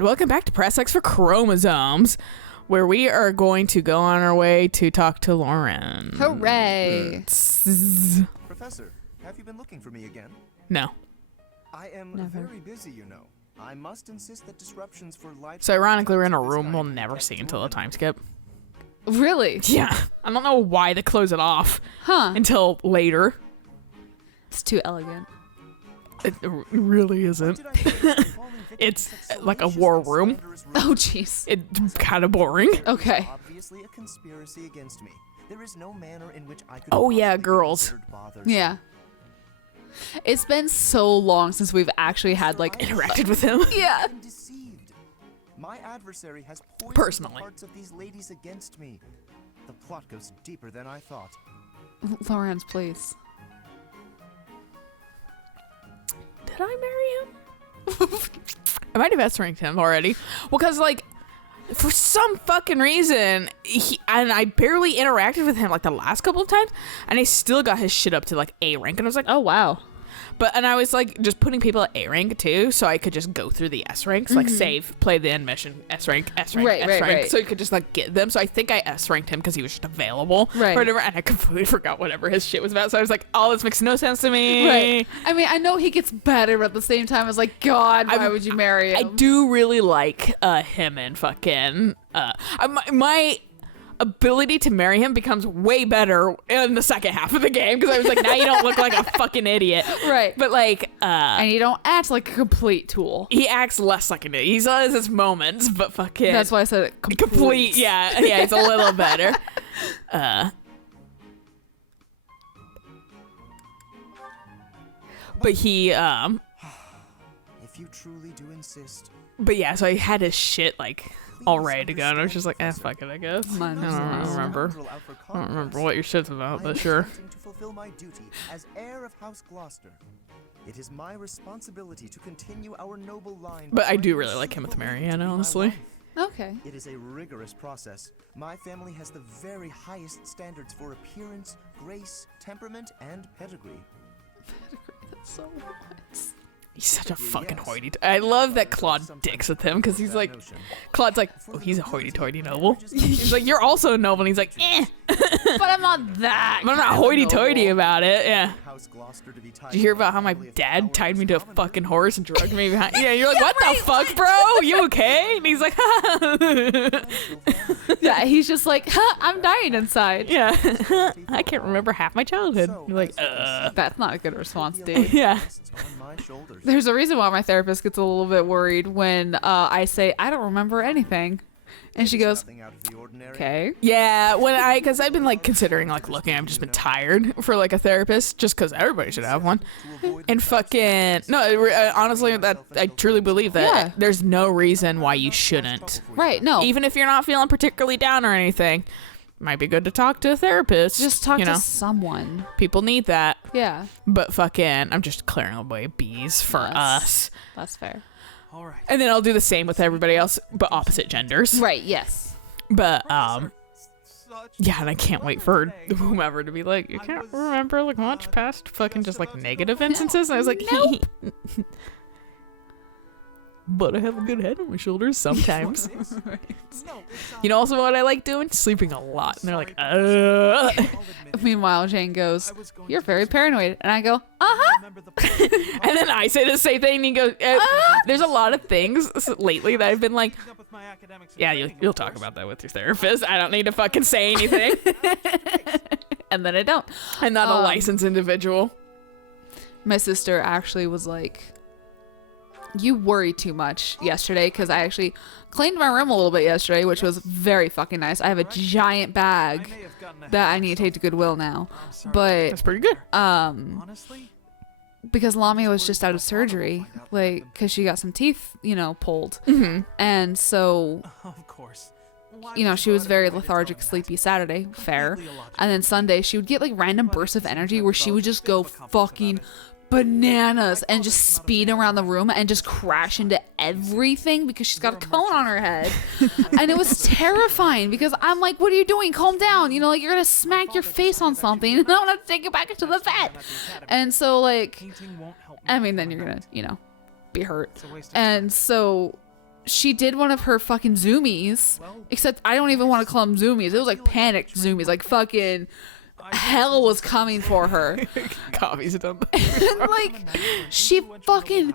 And welcome back to Press X for Chromosomes, where we are going to go on our way to talk to Lauren. Hooray! Professor, have you been looking for me again? No. I am very busy, you know. I must insist that disruptions for life... So ironically, we're in a room we'll never see until the time skip. Really? Yeah. I don't know why they close it off until later. It's too elegant. It really isn't. It's like a war room. Oh, jeez. It's kind of boring. Okay. Obviously a conspiracy against me. There is no manner in which I could... Oh, yeah, girls. Yeah. It's been so long since we've actually had, like, interacted with him. Yeah. My adversary has poisoned Personally. the hearts of these ladies against me. The plot goes deeper than I thought. Lawrence, please. Did I marry him? I might have S-ranked him already. Well, because, like, for some fucking reason, and I barely interacted with him, like, the last couple of times, and I still got his shit up to, like, A rank, and I was like, Oh, wow. and I was, like, just putting people at A rank, too, so I could just go through the S ranks, like, save, play the end mission, S rank, S rank, Right, S right, rank, right. so you could just, like, get them, so I think I S-ranked him because he was just available, Right. or whatever, and I completely forgot whatever his shit was about, so I was like, oh, this makes no sense to me. Right. I mean, I know he gets better, but at the same time, I was like, God, why would you marry him? I do really like him and fucking my ability to marry him becomes way better in the second half of the game because I was like, now you don't look like a fucking idiot. Right. But like and you don't act like a complete tool. he acts less like an idiot. He still has his moments, but fucking That's why I said it complete. Yeah, he's a little better. But he If you truly do insist... but yeah, so I had his shit like all ready to go, and I was just like, fuck it, I guess. I don't remember. I don't remember what your shit's about, but sure. To fulfill my duty as heir of House Gloucester. It is my responsibility to continue our noble line. But I do really like him with Marianne, honestly. Okay. It is a rigorous process. My family has the very highest standards for appearance, grace, temperament, and pedigree. That's so nice. He's such a fucking hoity. I love that Claude dicks with him because he's like, Claude's like, oh, he's a hoity-toity noble. He's like, you're also a noble. And he's like, But I'm not that. but I'm not hoity-toity about it. Yeah. House Gloucester to be tied Did you hear about how my dad tied me to a fucking horse and drugged me behind? Yeah, you're like, what the fuck, bro? You okay? And he's like, Yeah, he's just like, I'm dying inside. yeah. I can't remember half my childhood. You're like, That's not a good response, dude. yeah. on my shoulders. There's a reason why my therapist gets a little bit worried when I say, I don't remember anything. And she goes, Nothing out of the ordinary. okay. Yeah, because I've been like considering like looking, I've just been tired for like a therapist, just because everybody should have one. And fucking no, honestly, that I truly believe that Yeah. there's no reason why you shouldn't, Right, no. even if you're not feeling particularly down or anything. Might be good to talk to a therapist. Just talk you to know, someone. people need that. Yeah, But fucking, I'm just clearing away bees for us, that's fair. All right. and then I'll do the same with everybody else, but opposite genders. Right, yes. But yeah, and I can't wait for whomever to be like, you can't remember like much past fucking just like negative instances. And I was like, but I have a good head on my shoulders sometimes. You know, also what I like doing? Sleeping a lot. And they're like, Meanwhile, Jane goes, you're very paranoid. And I go, uh-huh. and then I say the same thing, and he goes, there's a lot of things lately that I've been like, yeah, you'll talk about that with your therapist. I don't need to fucking say anything. And then I don't. I'm not a licensed individual. My sister actually was like, you worry too much yesterday, because I actually cleaned my room a little bit yesterday, which was very fucking nice. I have a giant bag that I need to take to Goodwill now. But That's pretty good. because Lamia was just out of surgery, like, because she got some teeth, pulled. And so, Of course. she was very lethargic, sleepy Saturday, fair. And then Sunday, she would get like random bursts of energy where she would just go fucking bananas and just speed around the room and just crash into everything because she's got a cone on her head. And it was terrifying because I'm like, what are you doing? Calm down. Like you're going to smack your face on something and I want to take you back into the vet. And so like, I mean, then you're going to, be hurt. And so she did one of her fucking zoomies, except I don't even want to call them zoomies. It was like panicked zoomies, like fucking hell was coming for her. Coffee's done. Like she fucking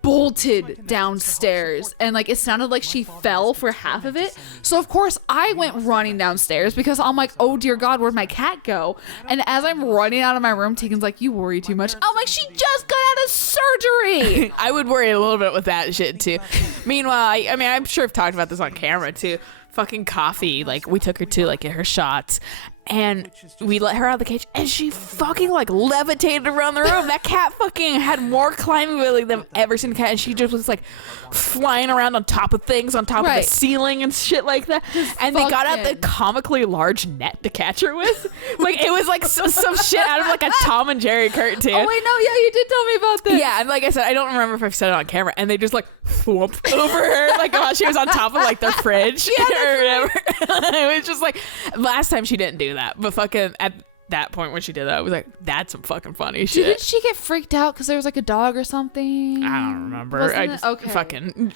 bolted downstairs, and like it sounded like she fell for half of it. So of course I went running downstairs because I'm like, oh dear God, where'd my cat go? And as I'm running out of my room, Tegan's like, you worry too much. I'm like, she just got out of surgery. I would worry a little bit with that shit too. Meanwhile, I mean, I'm sure I've talked about this on camera too. Fucking Coffee, like we took her to like get her shots, and we let her out of the cage, and she fucking like levitated around the room. That cat fucking had more climbing ability than I've ever seen a cat, and she just was like flying around on top of things, on top of the ceiling and shit like that. And they got out the comically large net to catch her with. Like it was like some shit out of like a Tom and Jerry cartoon. Oh wait, no, yeah, you did tell me about this. Yeah, and like I said, I don't remember if I've said it on camera, and they just like thwomp over her, like while she was on top of like the fridge or whatever. It was just like, last time she didn't do that, but fucking at that point when she did that, I was like, that's some fucking funny shit. Didn't she get freaked out because there was like a dog or something? I don't remember. Wasn't I it? just Okay. fucking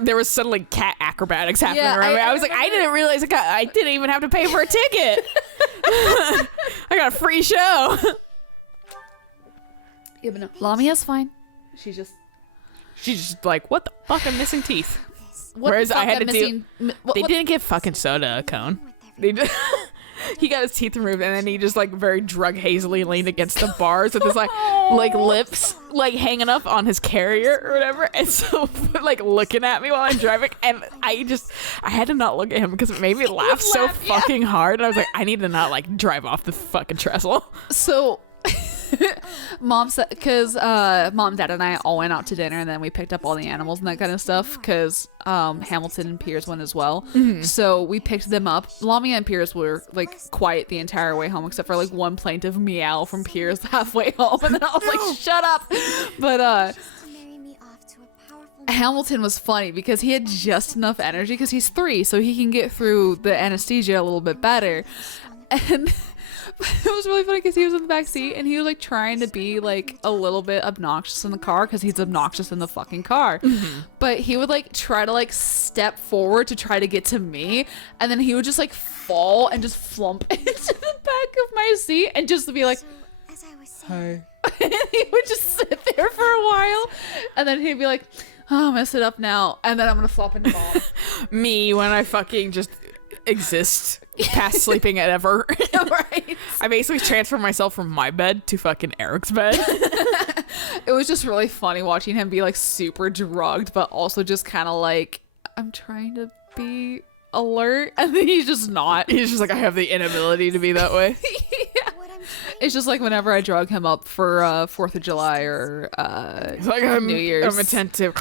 there was suddenly cat acrobatics happening Yeah, around me. I was like, remember I didn't realize I didn't even have to pay for a ticket. I got a free show. Yeah, but no, Lamia's fine. She's just like, what the fuck? I'm missing teeth. what Whereas the fuck I had I'm to missing, They didn't give fucking Soda a cone. They did. He got his teeth removed, and then he just like very drug hazily leaned against the bars with his like lips like hanging up on his carrier or whatever, and so like looking at me while I'm driving, and I had to not look at him because it made me laugh so fucking hard, and I was like, I need to not like drive off the fucking trestle. So Mom said, because Mom, Dad, and I all went out to dinner, and then we picked up all the animals and that kind of stuff because Hamilton and Piers went as well. So we picked them up. Lamia and Piers were like quiet the entire way home, except for like one plaintive meow from Piers halfway home, and then I was like, shut up. But Hamilton was funny because he had just enough energy because he's 3, so he can get through the anesthesia a little bit better. And it was really funny because he was in the back seat and he was like trying to be like a little bit obnoxious in the car because he's obnoxious in the fucking car. But he would like try to like step forward to try to get to me, and then he would just like fall and just flump into the back of my seat and just be like, hi. And he would just sit there for a while, and then he'd be like, oh, I'm gonna sit up now, and then I'm gonna flop into Mom. Me, when I fucking just exist past sleeping at ever. Right. I basically transferred myself from my bed to fucking Eric's bed. It was just really funny watching him be like super drugged, but also just kind of like, I'm trying to be alert, and then he's just not. He's just like, I have the inability to be that way. Yeah. It's just like whenever I drug him up for 4th of July or It's like New Year's. I'm attentive.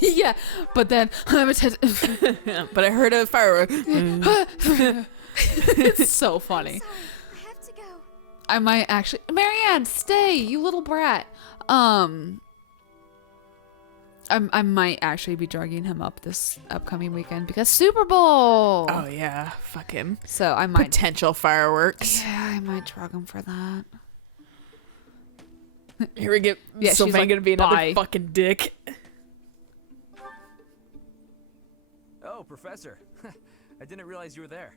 Yeah, but then I'm attentive. But I heard a firework. It's so funny. I have to go. I might actually, Marianne, stay, you little brat. I might actually be drugging him up this upcoming weekend because Super Bowl. Oh yeah, fucking So I might. potential fireworks. Yeah, I might drug him for that. Here we get Yeah, Sylvain she's like, gonna be another bye. fucking dick. Oh, Professor. I didn't realize you were there.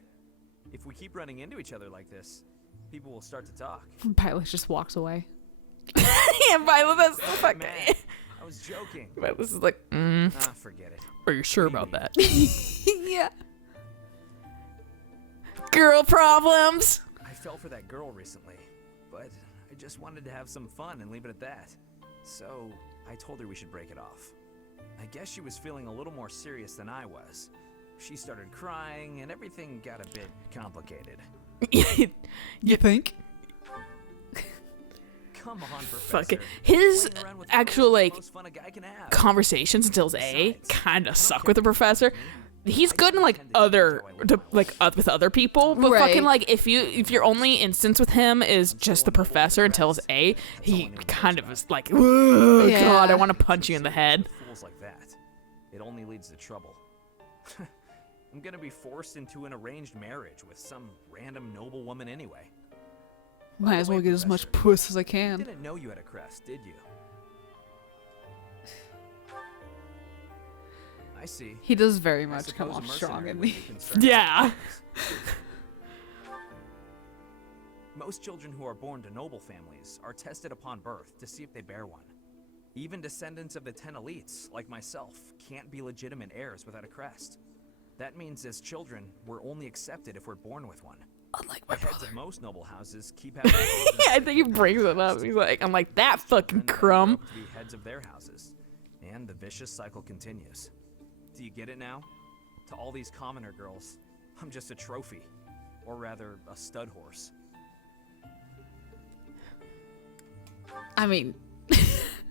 If we keep running into each other like this, people will start to talk. Pilot just walks away. Yeah, Violet, that's the fucking. Man, I was joking. Violet's is like, Forget it. are you sure about that? Yeah. Girl problems. I fell for that girl recently, but I just wanted to have some fun and leave it at that. So I told her we should break it off. I guess she was feeling a little more serious than I was. She started crying and everything got a bit complicated. You think? Come on, Professor. Fuck it. His Playing around with actual toys is like the most fun a guy can have. conversations until his A Besides, kind I of don't suck care with the if you professor. me. He's I good in just like pretended to other enjoy what with other people, but Right. fucking like if your only instance with him is just the professor until his A, he kind of is like, oh Yeah. god, I want to punch you in the head. Fools like that. It only leads to trouble. I'm gonna be forced into an arranged marriage with some random noble woman anyway. By Might the as well way, get as much Professor, puss as I I can. didn't know you had a crest, did you? I see. He does very I much come suppose a off strong mercenary in would be me. concerned. Yeah. Most children who are born to noble families are tested upon birth to see if they bear one. Even descendants of the 10 elites, like myself, can't be legitimate heirs without a crest. That means as children, we're only accepted if we're born with one. Unlike my The heads brother. of most noble houses keep having Yeah, I think he brings it up. He's like, I'm like, that fucking crumb. to be heads of their houses, and the vicious cycle continues. Do you get it now? To all these commoner girls, I'm just a trophy, or rather, a stud horse. I mean,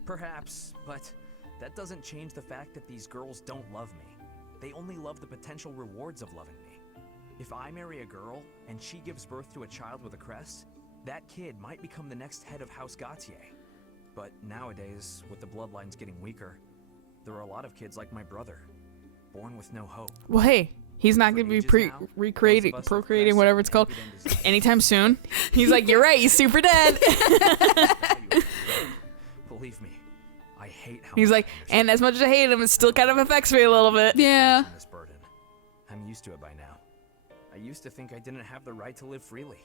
Perhaps, but that doesn't change the fact that these girls don't love me. They only love the potential rewards of loving me. If I marry a girl and she gives birth to a child with a crest, that kid might become the next head of House Gautier. But nowadays, with the bloodlines getting weaker, there are a lot of kids like my brother, born with no hope. Well, hey, he's not going to be procreating, whatever it's called, anytime soon. He's like, you're right, he's super dead. Believe me, I hate how He's much like, I understand and as much as I hate him, it still kind of affects me a little bit. yeah. this burden. I'm used to it by now. I used to think I didn't have the right to live freely.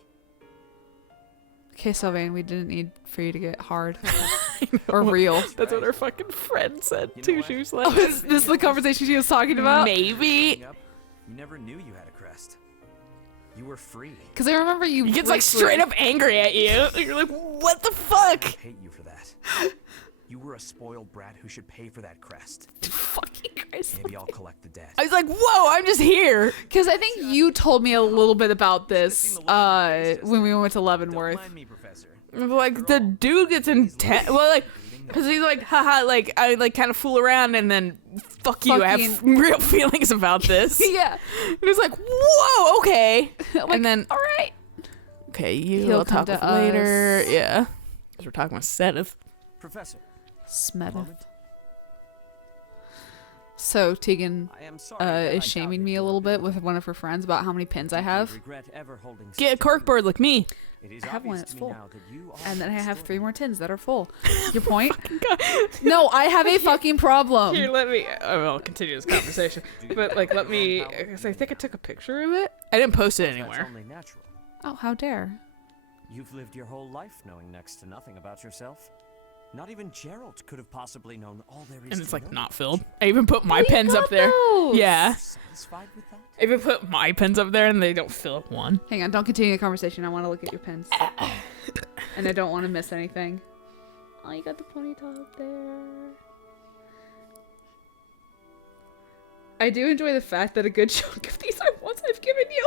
Okay, Sylvain, we didn't need for you to get hard or real. That's what her fucking friend said, You know too. what? She was Oh, like, is this the conversation she was talking about? maybe. Growing up, you never knew you had a crest. You were free. Because I remember you. He gets like straight up angry at you. You're like, what the fuck? I hate you for that. You were a spoiled brat who should pay for that crest. Fucking Christ. Maybe I'll collect the debt. I was like, whoa, I'm just here. Because I think you told me a little bit about this when we went to Don't Leavenworth. mind me, Professor. Like, the dude gets intense. Well, like, because he's like, haha, like, I like kind of fool around and then fuck you, I have real feelings about this. Yeah. And he's like, whoa, okay. Like, and then, all right. okay, you He'll will talk come with to later. us. Yeah. Because we're talking about Sedith. Professor, Smedith. So Tegan I am sorry that I is shaming doubted me a your little bit ability. with one of her friends about how many pins I Deeply have. regret ever holding Get a such corkboard like me. It is I have one, obvious it's to me full. now that you are And then I have 3 extraordinary. more tins that are full. Your point? No, I have a fucking problem. Here, let me. I'll continue this conversation. But, like, let me. Because I think I took a picture of it. I didn't post it That's anywhere. only natural. Oh, how dare. You've lived your whole life knowing next to nothing about yourself. Not even Gerald could have possibly known all there is And it's to like know. not filled. I even put my Oh, you pens got up there. those. Yeah. Satisfied with that? I even put my pens up there and they don't fill up one. Hang on, don't continue the conversation. I want to look at your pins. And I don't want to miss anything. Oh, you got the ponytail up there. I do enjoy the fact that a good chunk of these are ones I've given you.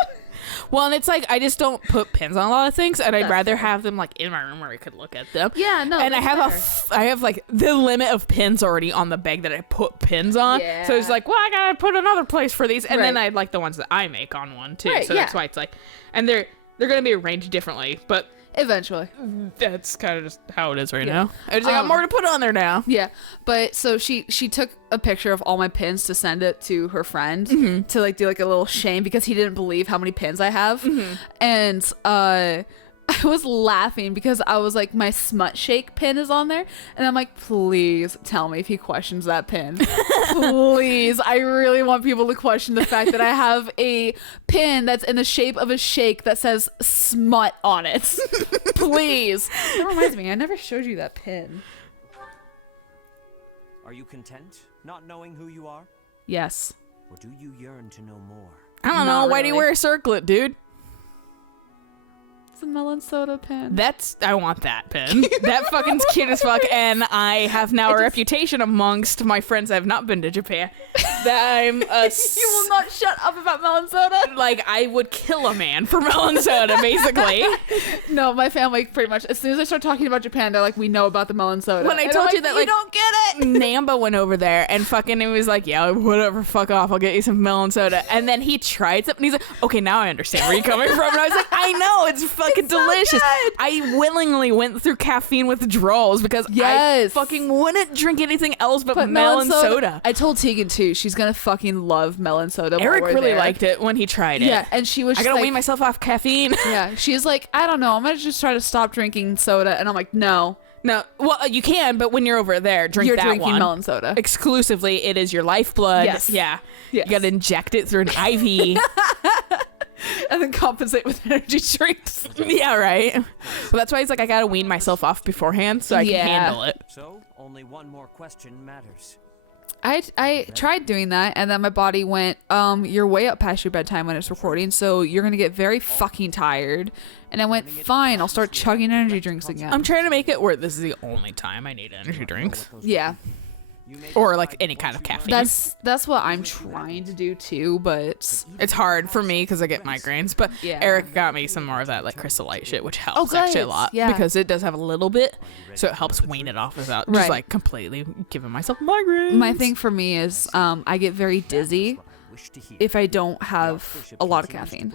Well, and it's like I just don't put pins on a lot of things, and I'd That's rather fair. have them like in my room where I could look at them. Yeah, no. And I that's have fair. I have like the limit of pins already on the bag that I put pins on. Yeah. So it's like, well, I gotta put another place for these, and then Right. I like the ones that I make on one too. Right, So that's yeah. why it's like, and they're gonna be arranged differently, but Eventually. that's kind of just how it is right Yeah. now. I just got more to put on there now. Yeah, but so she took a picture of all my pins to send it to her friend Mm-hmm. to like do like a little shame because he didn't believe how many pins I have, Mm-hmm. and I was laughing because I was like, my smut shake pin is on there, and I'm like, please tell me if he questions that pin. Please, I really want people to question the fact that I have a pin that's in the shape of a shake that says smut on it. Please. That reminds me, I never showed you that pin. Are you content not knowing who you are? Yes. Or do you yearn to know more? I don't know. Not Why do you really. wear a circlet, dude? It's a melon soda pin. I want that pin. That fucking's cute as fuck, and I have now a reputation amongst my friends that have not been to Japan that I'm a You will not shut up about melon soda. like I would kill a man for melon soda, basically. No, my family pretty much. As soon as I start talking about Japan, they're like, "We know about the melon soda." When I And told I'm you that, "You like, don't get it." Namba went over there and fucking it was like, yeah, whatever, fuck off, I'll get you some melon soda. And then he tried something. He's like, okay, now I understand where you're coming from. And I was like, I know, it's fucking delicious. good. I willingly went through caffeine withdrawals because I Yes. fucking wouldn't drink anything else but But melon soda. I told Tegan too. She's gonna fucking love melon soda. while Eric we're really there. liked it when he tried it. Yeah, and she was. I just gotta like, wean myself off caffeine. Yeah, she's like, I don't know. I'm gonna just try to stop drinking soda, and I'm like, no, No, well, you can, but when you're over there, drink You're that drinking one. melon soda. Exclusively, it is your lifeblood. Yes. Yeah. Yes. You gotta inject it through an IV. And then compensate with energy drinks. Yeah, right. Well, that's why it's like I gotta wean myself off beforehand so I can handle it. So, only one more question matters. I tried doing that, and then my body went, you're way up past your bedtime when it's recording, so you're gonna get very fucking tired. And I went, fine, I'll start chugging energy drinks again. I'm trying to make it where this is the only time I need energy drinks. Yeah, Or like any kind of caffeine. that's what I'm trying to do too, but It's hard for me because I get migraines, but Yeah. Eric got me some more of that like Crystal Light shit, which helps Oh, good. actually a lot Yeah. because it does have a little bit, so it helps wean it off without Right. just like completely giving myself migraines. my thing for me is I get very dizzy if I don't have a lot of caffeine.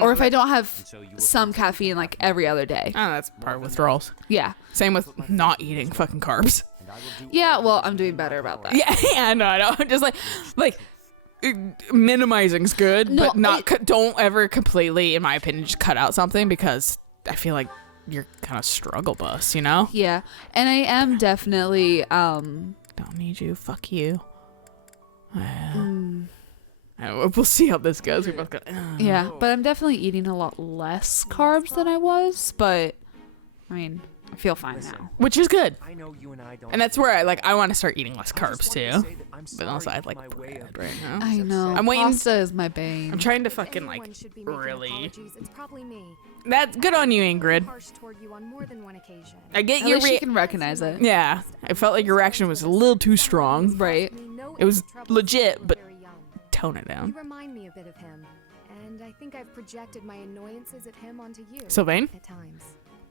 Or if I don't have some caffeine like every other day. Oh, that's part of withdrawals. Yeah. Same with not eating fucking carbs. Yeah, well, I'm doing better about that. Yeah, I know. Just like minimizing's good, No, but not don't ever completely, in my opinion, just cut out something because I feel like you're kind of struggle bus, you know? Yeah. And I am definitely Don't need you. Fuck you. We'll see how this goes. We both go. yeah, but I'm definitely eating a lot less carbs than I was, but I mean, I feel fine now. Which is good. I know you and I don't. And that's where I want to start eating less carbs too. But But also I'd like bread right now. I know. I'm waiting- Pasta is my bane. I'm trying to fucking like Anyone should be making really. apologies. It's probably me. That's good on you, Ingrid. Harsh toward you on more than one occasion. I get At your least you can recognize it. yeah. I felt like your reaction was a little too strong. Right. It was legit, But but tone it you down. remind me a bit of him, and I think I've projected my annoyances at him onto you. Sylvain? At times.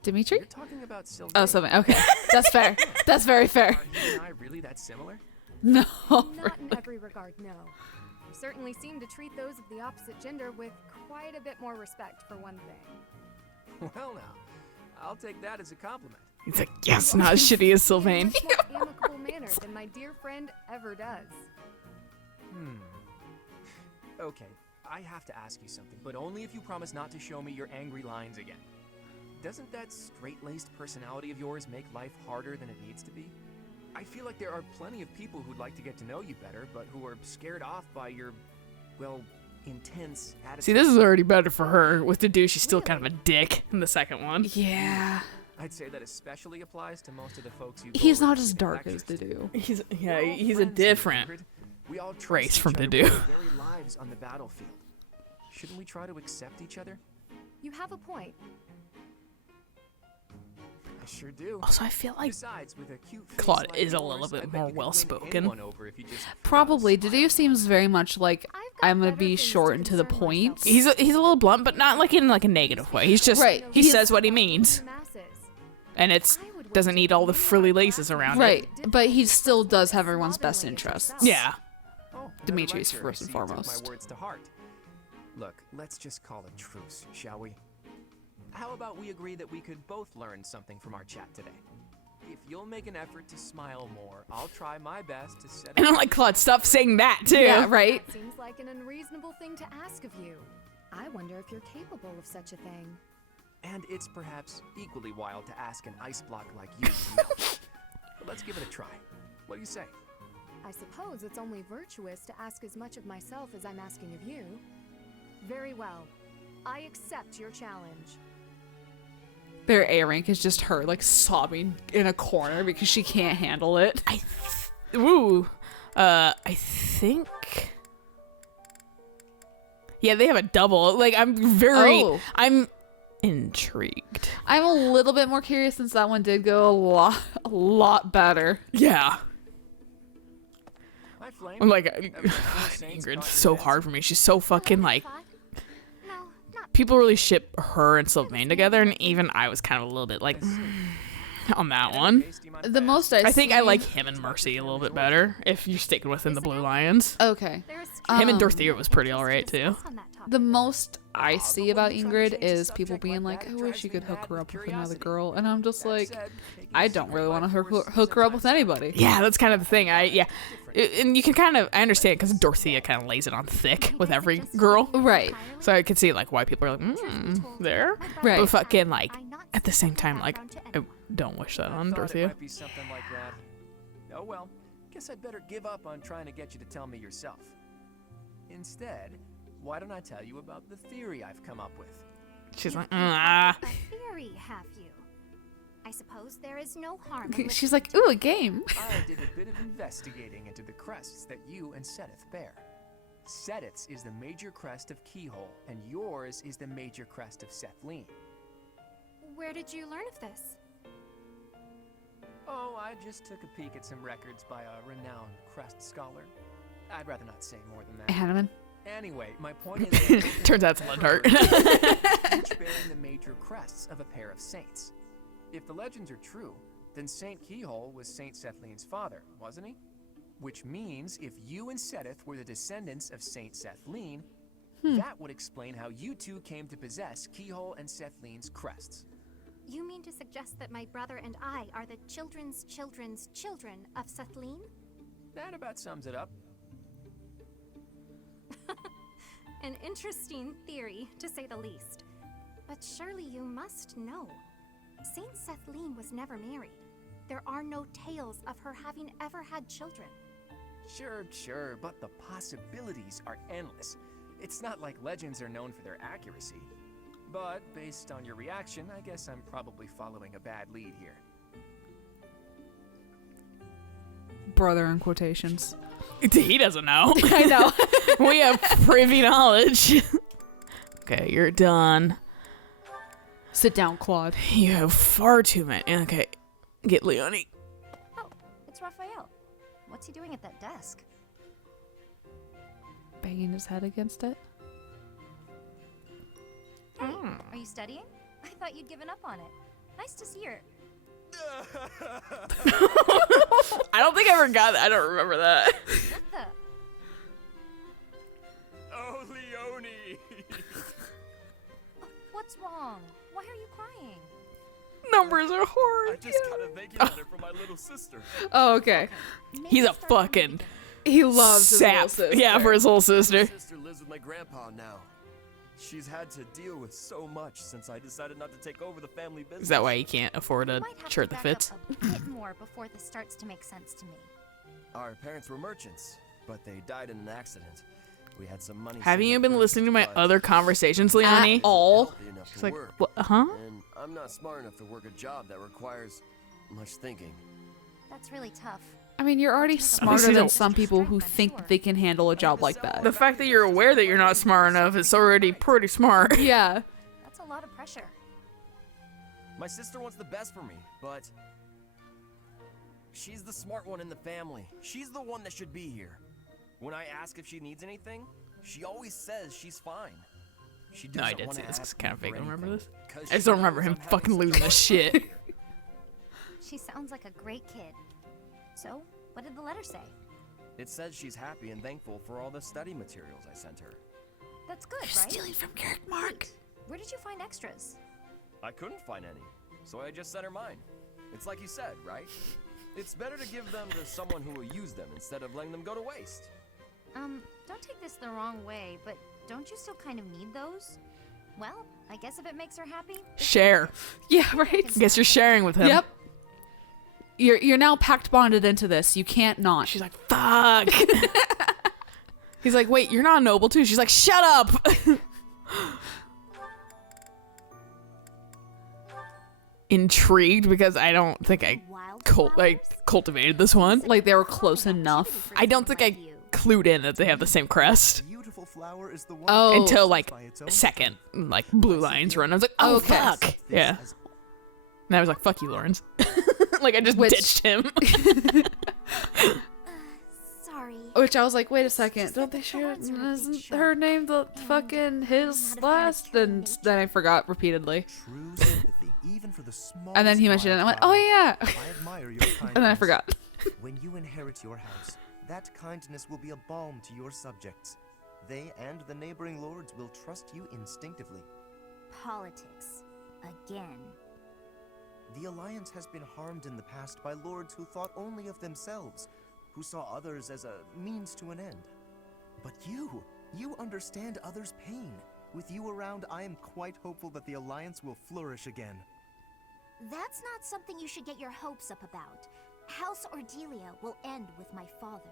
Dimitri? You're talking about Sylvain. Oh, something. Okay. That's fair. That's very fair. Are you and I really that similar? No. Not in every regard, no. You certainly seem to treat those of the opposite gender with quite a bit more respect, for one thing. Well, now, I'll take that as a compliment. He's like, yes, not as shitty as Sylvain. In a much more amicable manner than my dear friend ever does. Okay, I have to ask you something, but only if you promise not to show me your angry lines again. Doesn't that straight-laced personality of yours make life harder than it needs to be? I feel like there are plenty of people who'd like to get to know you better, but who are scared off by your, well, intense attitude. See, this is already better for her. With Dedu, she's still kind of a dick in the second one. Yeah. I'd say that especially applies to most of the folks you. He's go not around as giving dark as lectures to. Dedu. He's We're all he's a friends, different Ingrid. We all trust race each from other Dedu. with our very lives on the battlefield. Shouldn't we try to accept each other? You have a point. I sure do. Also, I feel like Besides, with a cute face Claude like is a yours, little bit I bet more you could win well-spoken. anyone over if you just Probably. smiled. Dedu seems very much like I've got I'm gonna better be things short to and to the concern point. myself he's a little blunt, but not like in like a negative way. He's just Right. He He's- says what he means, and it's doesn't need all the frilly laces around Right. it. But he still does have everyone's best interests. Yeah. Oh, never Dimitri's liked her. first and See, you took foremost. My words to heart. Look, let's just call a truce, shall we? How about we agree that we could both learn something from our chat today? If you'll make an effort to smile more, I'll try my best to set. And I'm like, Claude, stop saying that too. Yeah, right. That seems like an unreasonable thing to ask of you. I wonder if you're capable of such a thing. And it's perhaps equally wild to ask an ice block like you to melt. But let's give it a try. What do you say? I suppose it's only virtuous to ask as much of myself as I'm asking of you. Very well. I accept your challenge. Their A rank is just her like sobbing in a corner because she can't handle it. I think. Yeah, they have a double. Like, Oh. I'm intrigued. I'm a little bit more curious since that one did go a lot better. Yeah. Hi, Flame. I'm like, Saints Ingrid's caught so your hard for me. She's so fucking like. No, not People really ship her and Sylvain together, and even I was kind of a little bit like on that one. face, do you mind The if most I think I see- like him and Mercy a little bit better if you're sticking within the Blue Lions. Okay. There's Him and Um, Dorothea was pretty alright too. The most I see about Ingrid is people being like, I wish you could hook her up with another girl. And I'm just like, I don't really want to hook her up with anybody. Yeah, that's kind of the thing. And you can kind of, I understand because Dorothea kind of lays it on thick with every girl. Right. So I could see like why people are like, there. Right. But fucking like At the same time, like, background to I anyone. don't wish that I on thought it Dorothea. might be something like that. Oh well, guess I'd better give up on trying to get you to tell me yourself. Instead, why don't I tell you about the theory I've come up with? She's like, You've concocted a theory, have you? I suppose there is no harm in She's listening like, to ooh, a it. game. I did a bit of investigating into the crests that you and Seteth bear. Seteth's is the major crest of Keyhole, and yours is the major crest of Sethlene. Where did you learn of this? Oh, I just took a peek at some records by a renowned crest scholar. I'd rather not say more than that. Hanneman. Anyway, my point is that Turns out it's Linhart. each bearing the major crests of a pair of saints. If the legends are true, then Saint Keyhole was Saint Sethlene's father, wasn't he? Which means if you and Seteth were the descendants of Saint Sethlene, that would explain how you two came to possess Keyhole and Sethlene's crests. You mean to suggest that my brother and I are the children's children's children of Sethlene? That about sums it up. An interesting theory, to say the least. But surely you must know. Saint Sethlene was never married. There are no tales of her having ever had children. Sure, but the possibilities are endless. It's not like legends are known for their accuracy. But based on your reaction, I guess I'm probably following a bad lead here. Brother in quotations. He doesn't know. I know. We have privy knowledge. Okay, you're done. Sit down, Claude. You have far too many. Okay, get Leonie. Oh, it's Raphael. What's he doing at that desk? Banging his head against it. Hey, are you studying? I thought you'd given up on it. Nice to see her. I don't think I ever got that. I don't remember that. What the? Oh, Leonie! What's wrong? Why are you crying? Numbers are hard. got a vacant letter from my little sister. Oh, okay. Maybe He's a start from the fucking beginning. He loves his little sap. sister. Yeah, for his little sister. sister lives with my grandpa now. She's had to deal with so much since I decided not to take over the family business. Is that why you can't afford a Might have to shirt that back fits? up a bit more before this starts to make sense to me. Our parents were merchants, but they died in an accident. We had some money. Haven't saved you up been first, listening to my but other conversations, Leonie? At all? healthy enough She's to like, work. what? Huh? And I'm not smart enough to work a job that requires much thinking. That's really tough. I mean, you're already smarter don't- than some people who think they can handle a job like that. The fact that you're aware that you're not smart enough is already pretty smart. Yeah. That's a lot of pressure. My sister wants the best for me, but she's the smart one in the family. She's the one that should be here. When I ask if she needs anything, she always says she's fine. She No, I doesn't did wanna see this. ask Kind me of for vaguely remember anything, this. 'cause I just she don't remember knows him I'm having fucking such losing a his hard shit. time here. She sounds like a great kid. So, what did the letter say? It says she's happy and thankful for all the study materials I sent her. That's good, right? from Garrick Mark. Where did you find extras? I couldn't find any, so I just sent her mine. It's like you said, right? It's better to give them to someone who will use them instead of letting them go to waste. Don't take this the wrong way, but don't you still kind of need those? Well, I guess if it makes her happy. Share. Yeah, right? Guess you're sharing with him. Yep. You're now pact bonded into this. You can't not. She's like, fuck. He's like, wait, you're not noble too. She's like, shut up. Intrigued because I don't think I cultivated this one. Like they were close enough. I don't think I clued in that they have the same crest Beautiful flower is the one Oh. until like by its own second, like blue lines run. I was like, oh Okay. fuck. Yeah. And I was like, fuck you, Lawrence. Like I just Which- ditched him. Sorry. Which I was like, wait a second, She don't said they the share? thorns are a bit Isn't sharp, her name the and fucking his not a fan of last? And terminating then I forgot repeatedly. True sympathy, even for the smallest And then he mentioned it, and I went, oh yeah. I admire your kindness. And then I forgot. When you inherit your house, that kindness will be a balm to your subjects. They and the neighboring lords will trust you instinctively. Politics. Again. The Alliance has been harmed in the past by lords who thought only of themselves, who saw others as a means to an end. But you understand others' pain. With you around, I am quite hopeful that the Alliance will flourish again. That's not something you should get your hopes up about. House Ordelia will end with my father.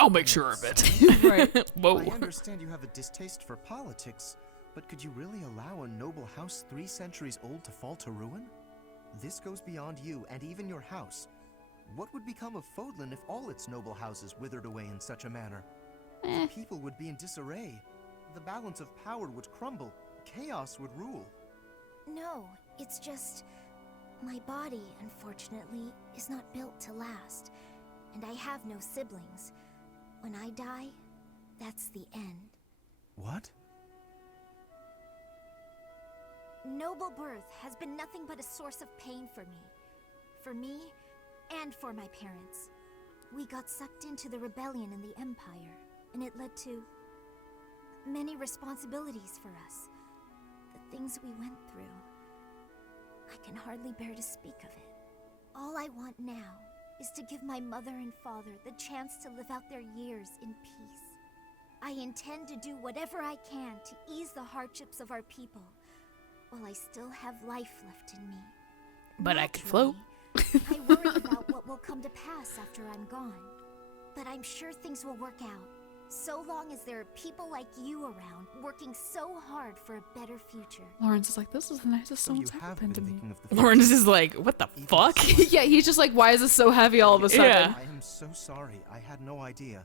I'll make sure of it. Right. Whoa. I understand you have a distaste for politics, but could you really allow a noble house 3 centuries old to fall to ruin? This goes beyond you and even your house. What would become of Fodlan if all its noble houses withered away in such a manner? The people would be in disarray. The balance of power would crumble. Chaos would rule. No, it's just... my body, unfortunately, is not built to last. And I have no siblings. When I die, that's the end. What? Noble birth has been nothing but a source of pain for me. For me, and for my parents. We got sucked into the rebellion in the Empire, and it led to many responsibilities for us. The things we went through. I can hardly bear to speak of it. All I want now is to give my mother and father the chance to live out their years in peace. I intend to do whatever I can to ease the hardships of our people, while I still have life left in me. But I could float. I worry about what will come to pass after I'm gone. But I'm sure things will work out, so long as there are people like you around, working so hard for a better future. Lawrence is like, this is the nicest So you someone's ever have been been to me. thinking of the Lawrence future. is like, what the fuck? Yeah, he's just like, why is this so heavy all of a sudden? Yeah. I am so sorry. I had no idea.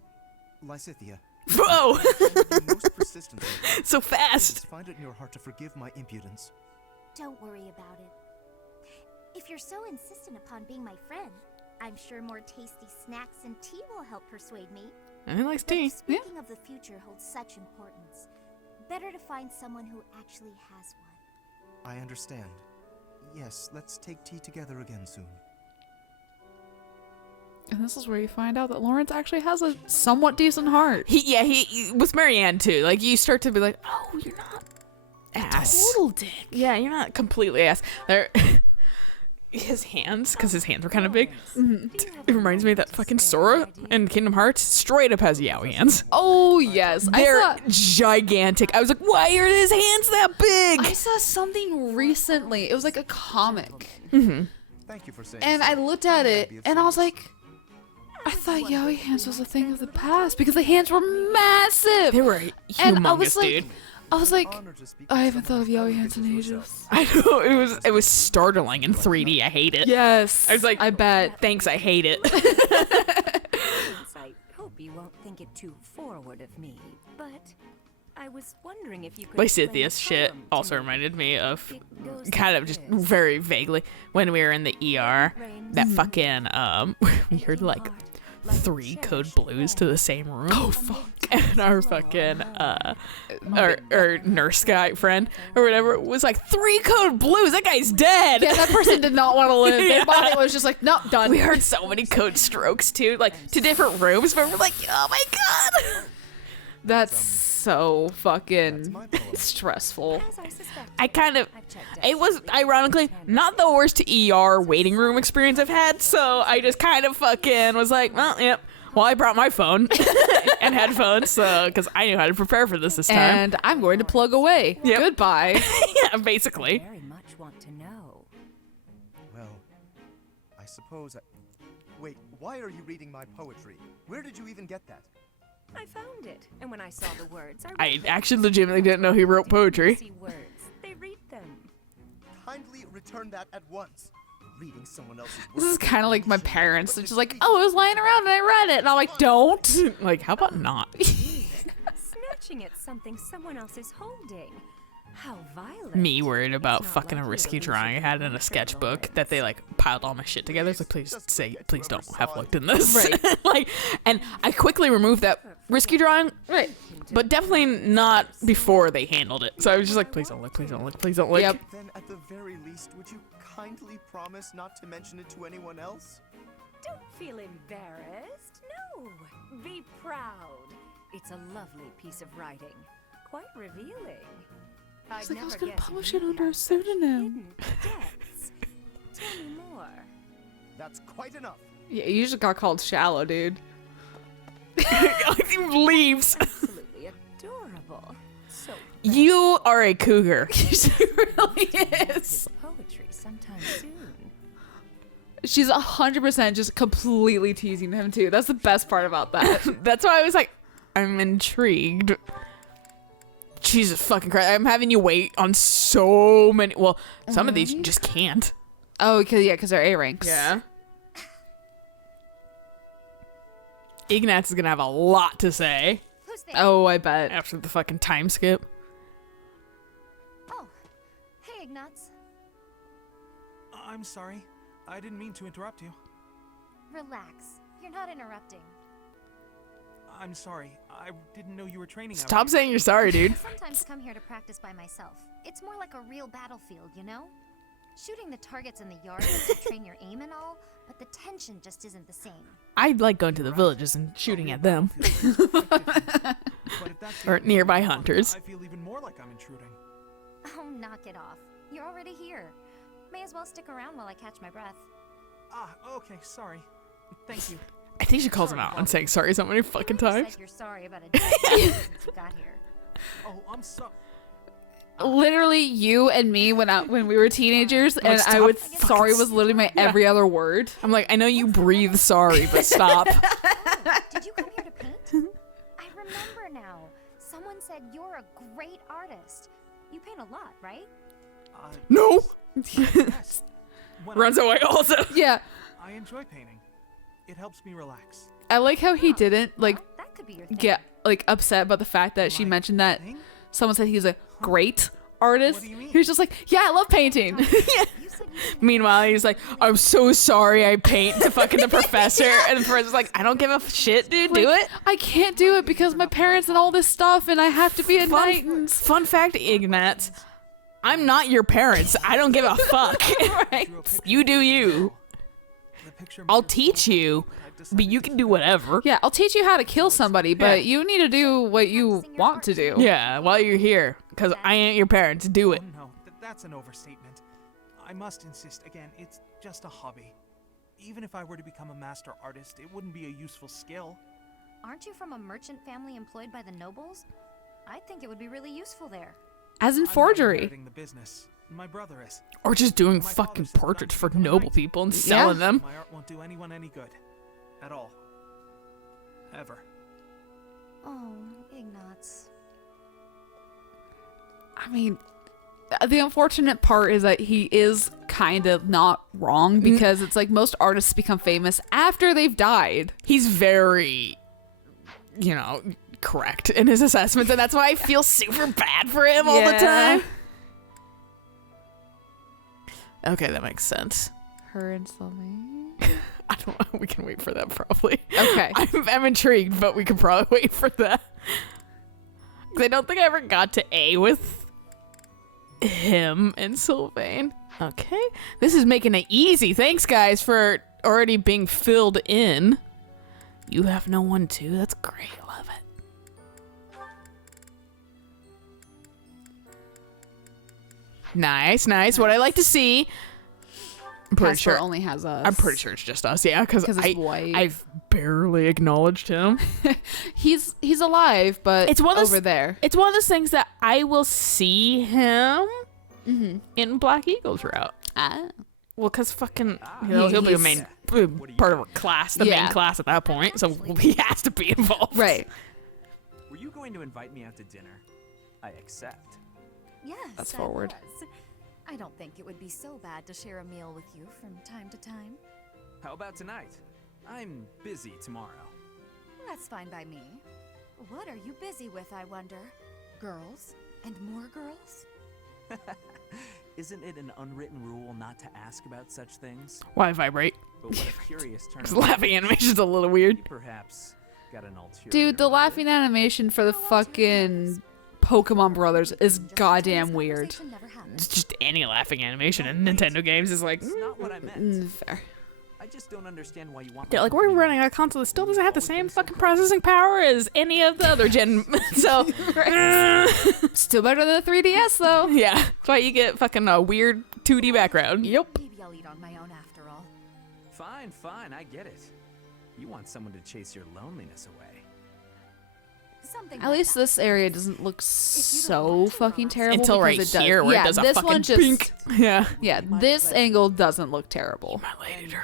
Lysithia, Whoa. you most persistently. So fast. Just find it in your heart to forgive my impudence. Don't worry about it. If you're so insistent upon being my friend, I'm sure more tasty snacks and tea will help persuade me. And he likes But tea. if speaking of the future holds such importance, better to find someone who actually has one. I understand. Yes, let's take tea together again soon. And this is where you find out that Lawrence actually has a somewhat decent heart. He with Marianne too. Like you start to be like, oh, you're not ass. Total dick. Yeah, you're not completely ass. There, his hands, because his hands were kind of big. It reminds me of that fucking Sora in Kingdom Hearts. Straight up has yaoi hands. Oh, yes. They're gigantic. I was like, why are his hands that big? I saw something recently. It was like a comic. Thank you for saying And so. I looked at it, I'd be of and I was service. like, I thought yaoi hands was a thing of the past because the hands were massive. They were humongous, And I was like, dude. I was like, Honor to speak I with haven't thought someone of as yaoi hands in talented as ages. yourself. I know it was startling in 3D. I hate it. Yes. I was like, I bet. thanks, I hate it. I hope you won't think it too forward of me, but I was wondering if you could explain Lysithia's a shit poem to also me. reminded me of It goes kind of like just this. very vaguely when we were in the ER. Rains That fucking we heard in like heart, like a 3 code cherished blues to friend. the same room. Oh, fuck. And our fucking our nurse guy friend or whatever was like 3 code blues. That guy's dead. Yeah, that person did not want to live. Yeah. Their body was just like, nope, done. We heard so many code strokes too, like to different rooms, but we're like, oh my god. That's so That's fucking my poem. stressful. As I suspected, I kind of I've checked it was ironically not the worst ER waiting room experience I've had, so I just kind of fucking was like, well, yep. Well, I brought my phone and headphones, so because I knew how to prepare for this time. And I'm going to plug away. Yep. Goodbye. Yeah, basically. very much want to know. Well, I suppose I... Wait, why are you reading my poetry? Where did you even get that? I found it, and when I saw the words, I read them. actually legitimately didn't know he wrote poetry. See words, they read them. Kindly return that at once. Reading someone else's This is words kind of like my shouldn't, parents. but They're to just like, treat oh, it was lying around and I read it. And I'm like, don't. Like, how about not? Snatching at something someone else is holding. How violent. Me worried about It's not fucking like a you risky to lose drawing I your had in a future sketchbook Lawrence. that they like piled all my shit together. It's like, please Just say, forget please whoever don't have saw it. looked in this. Right. Like, and I quickly removed that risky drawing, Right. but definitely not before they handled it. So I was just like, please don't look, please don't look, please don't look. Yep. Then at the very least, would you kindly promise not to mention it to anyone else? Don't feel embarrassed. No. Be proud. It's a lovely piece of writing. Quite revealing. He's I'd like, I was never gonna guessed publish you it under a had such pseudonym. hidden depths. Tell me more. That's quite enough. Yeah, you just got called shallow, dude. He leaves. Absolutely adorable. So You are a cougar. He really is. his poetry sometime soon. She's 100% just completely teasing him too. That's the best part about that. That's why I was like, I'm intrigued. Jesus fucking Christ. I'm having you wait on so many. Well, some of these you just can't. Oh, because they're A ranks. Yeah. Ignatz is gonna have a lot to say Who's there? Oh, I bet. after the fucking time skip. Oh, hey, Ignatz. I'm sorry. I didn't mean to interrupt you. Relax. You're not interrupting. I'm sorry. I didn't know you were training out Stop saying you're sorry, dude. I sometimes come here to practice by myself. It's more like a real battlefield, you know? Shooting the targets in the yard lets you train your aim and all, but the tension just isn't the same. I like going to the villages and shooting at them. Or nearby hunters. I feel even more like I'm intruding. Oh, knock it off. You're already here. May as well stick around while I catch my breath. Ah, okay, sorry. Thank you. I think she calls him out on saying sorry so many fucking You times. said you're sorry about a day since you got here. Oh, I'm sorry. Literally, you and me went out when we were teenagers, and I would. Sorry was literally my every other word. I'm like, I know you breathe sorry, but stop. Oh, did you come here to paint? I remember now. Someone said you're a great artist. You paint a lot, right? No! Yes. When Runs away also. Yeah, I enjoy painting. It helps me relax. I like how he didn't like Well, that could be your thing. get like upset about the fact that she My mentioned that thing? someone said he's a great artist. What do you mean? He was just like, yeah, I love painting. You said you didn't Meanwhile, he's like, I'm so sorry I paint to fucking the professor. And the professor's like, I don't give a shit, dude. Do Like, it. I can't do it because my parents and all this stuff, and I have to be a knight. And Fun fact, Ignatz. I'm not your parents. I don't give a fuck. right. You do you. The picture I'll made it teach so you, I've but decided you to can do whatever. Yeah, I'll teach you how to kill somebody, but Yeah. you need to do what you Practicing your want art. to do. Yeah, while you're here. Because I ain't your parents. Do it. Oh no, that's an overstatement. I must insist again, it's just a hobby. Even if I were to become a master artist, it wouldn't be a useful skill. Aren't you from a merchant family employed by the nobles? I think it would be really useful there. As in I'm not forgery. inheriting the business. My brother is. Or just doing My father fucking said that I portraits should for become a noble knight. people and selling them. My art won't do anyone any good. At all. Ever. Oh, Ignatz. I mean, the unfortunate part is that he is kind of not wrong because it's like most artists become famous after they've died. He's very, correct in his assessments. And that's why I feel super bad for him all the Yeah. time. Okay, that makes sense. Her and Sylvain. I don't know. We can wait for that probably. Okay. I'm intrigued, but we can probably wait for that. 'Cause I don't think I ever got to A with him and Sylvain. Okay. This is making it easy. Thanks, guys, for already being filled in. You have no one, too? That's great. I love it. Nice, nice. What I like to see. I'm pretty Casper sure. only has us. I'm pretty sure it's just us, yeah, because 'Cause it's white. I've barely acknowledged him. He's alive, but It's one of those- over there. It's one of those things that I will see him in Black Eagle's route. Ah. Well, because fucking, he'll be a main part of a class, the Yeah. main class at that point, so he has to be involved. Right. Were you going to invite me out to dinner? I accept. Yes, That's I forward. was. I don't think it would be so bad to share a meal with you from time to time. How about tonight? I'm busy tomorrow. That's fine by me. What are you busy with, I wonder? Girls? And more girls? Isn't it an unwritten rule not to ask about such things? Why vibrate? But what a curious turn. Because laughing animation's a little weird. You perhaps got an ulterior Dude, the motive. laughing animation for the fucking Pokemon Brothers is goddamn weird. Conversation never happened. It's just any laughing animation in Nintendo games is like, It's not what I meant. Fair. I just don't understand why you want. they're me like, to we're be- running a console that still doesn't have the same fucking processing power as any of the other gen. So, Still better than the 3DS though. yeah, that's why you get fucking a weird 2D background. Yep. Maybe I'll eat on my own after all. Fine, fine, I get it. You want someone to chase your loneliness away. Something At like least that. this area doesn't look so fucking terrible. Until right because it does. here where yeah, it does a this fucking one just, pink. Yeah. Yeah, this angle doesn't look terrible.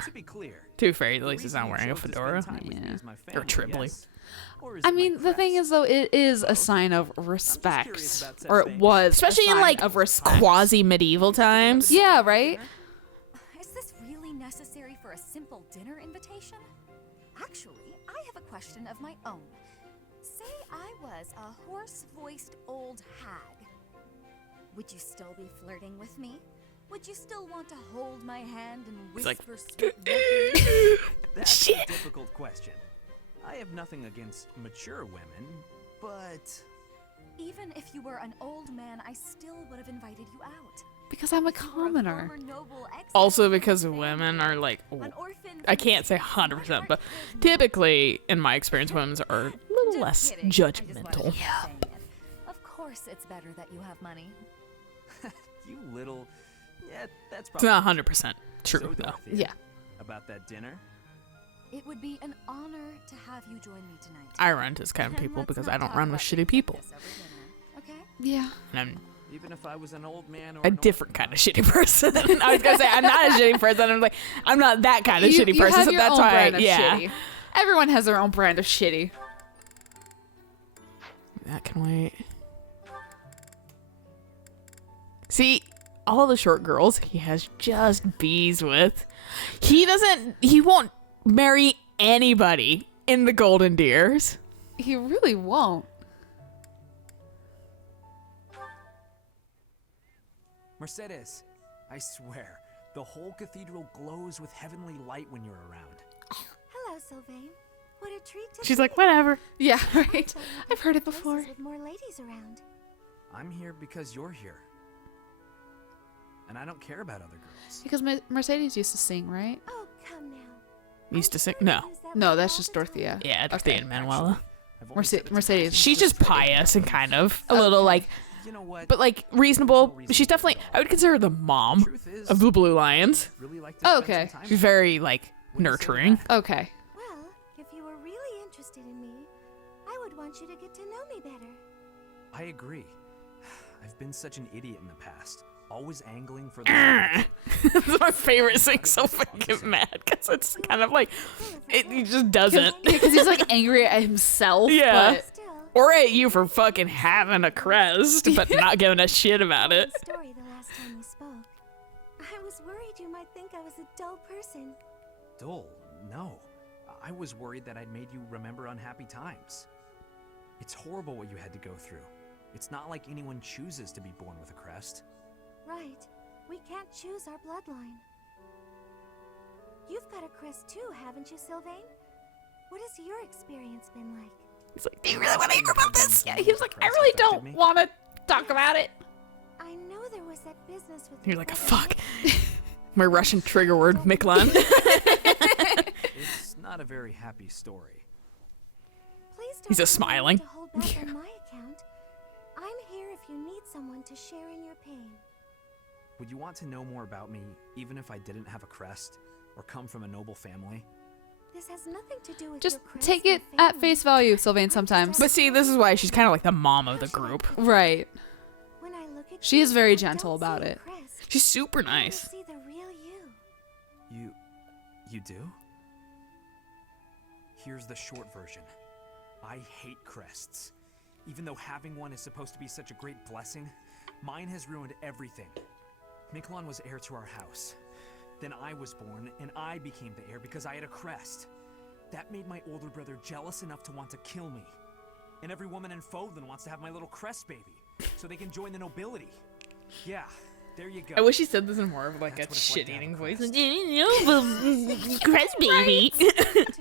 To be clear, To be fair, at the least he's reason not you wearing a chose to fedora. spend time with me Yeah. is my Or family, Tripoli. yes? Or is I it my mean, the thing crest? is, though, it is a sign of curious respect. about Or such it things. was. Especially a in sign like of respect. quasi-medieval times. Yeah, right? Is this really necessary for a simple dinner invitation? Actually, I have a question of my own. Say I was a hoarse-voiced old hag. Would you still be flirting with me? Would you still want to hold my hand and It's like, whisper sweet nothings? That's a difficult question. I have nothing against mature women, but Even if you were an old man, I still would have invited you out. Because I'm a If you were commoner. former noble exile Also from because your women family, are like, an orphan I from can't the say streets, my 100%, heart but is typically, in my experience, women are a little Just less kidding. I just wanted to judgmental. keep saying it. Of course it's better that you have money. you little... Yeah, that's It's probably... not 100% true, So, though. Dorothea, Yeah. About that dinner? It would be an honor to have you join me tonight. I run to this kind of And people let's because not I don't talk run with about shitty things like people. this over dinner, okay? Yeah. And I'm Even if I was an old man or a an different kind of shitty person. I was going to say, I'm not a shitty person. I'm like, I'm not that kind of You- shitty you person, have so your that's own why, brand of yeah. shitty. Everyone has their own brand of shitty. That can wait. See, all the short girls he has just bees with. He won't marry anybody in the Golden Deers. He really won't. Mercedes, I swear, the whole cathedral glows with heavenly light when you're around. Hello, Sylvain. What a treat to She's see like, you. whatever. Yeah, I right. thought you'd I've be heard it places before. With more ladies around. I'm here because you're here. And I don't care about other girls. Because Mercedes used to sing, right? Oh, come now. Used to sing. You No. use that No, word that's all just the time. Dorothea. Yeah, Dorothea and Manuela. I've always said it's a Mercedes. blessing She's to just live in pious and my kind life. of a little like, You know what? but like reasonable. She's definitely, I would consider her the mom Truth is, of the Blue Lions. really like to Oh, spend okay. some time She's with very like Wouldn't you say nurturing. that? Okay. Well, if you were really interested in me, I would want you to get to know me better. I agree. I've been such an idiot in the past, always angling for the That's my favorite thing. So fucking mad because it's kind of like he just doesn't. Because he's like angry at himself. Yeah. But Still, Or at you for fucking having a crest, but not giving a shit about it. story the last time we spoke. I was worried you might think I was a dull person. dull. No. I was worried that I'd made you remember unhappy times. It's horrible what you had to go through. It's not like anyone chooses to be born with a crest. Right. We can't choose our bloodline. You've got a crest too, haven't you, Sylvain? What has your experience been like? He's like, do you really want to hear about this? yeah, he was like, I really don't want to talk about it. I know there was that business with You're like, Brother fuck. Nick. My Russian trigger word, Miklan. It's not a very happy story. Please don't He's just feel the need smiling. to hold back on my account. I'm here if you need someone to share in your pain. Would you want to know more about me, even if I didn't have a crest or come from a noble family? This has nothing to do with Just your crest take or it at family. face value, Sylvain, sometimes. But see, this is why she's kind of like the mom of the group. Right. When I look at She you, is very I gentle don't see about a it. crest. She's super I nice. see the real you. You do? Here's the short version. I hate crests. Even though having one is supposed to be such a great blessing, mine has ruined everything. Miklon was heir to our house. Then I was born, and I became the heir because I had a crest. That made my older brother jealous enough to want to kill me. And every woman in Fodlan wants to have my little crest baby, so they can join the nobility. Yeah, there you go. I wish he said this in more of like That's a what it's like to have shit-eating a voice. crest. Crest baby. To dream of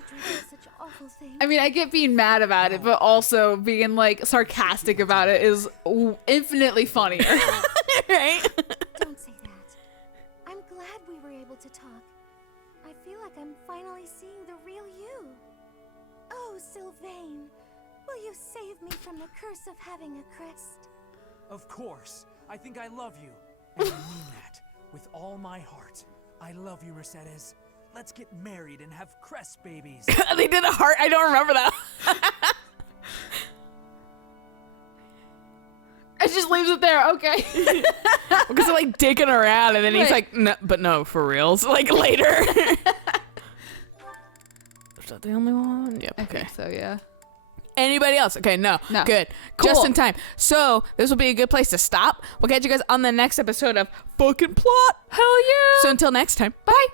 such awful things. I mean, I get being mad about it, but also being like sarcastic about it is infinitely funnier. Right? Don't say that. I'm glad we were able to talk. I feel like I'm finally seeing the real you. Oh, Sylvain, will you save me from the curse of having a crest? Of course. I think I love you. And I mean that. With all my heart. I love you, Mercedes. Let's get married and have crest babies. They did a heart. I don't remember that. just leaves it there. Okay. Because they're like dicking around, and then he's like, no, but no, for reals. Like later. Is that the only one? Yep. I Okay. think so, yeah. Anybody else? Okay, no. Good. Cool. Just in time. So this will be a good place to stop. We'll catch you guys on the next episode of Fucking Plot. Hell yeah. So until next time, bye.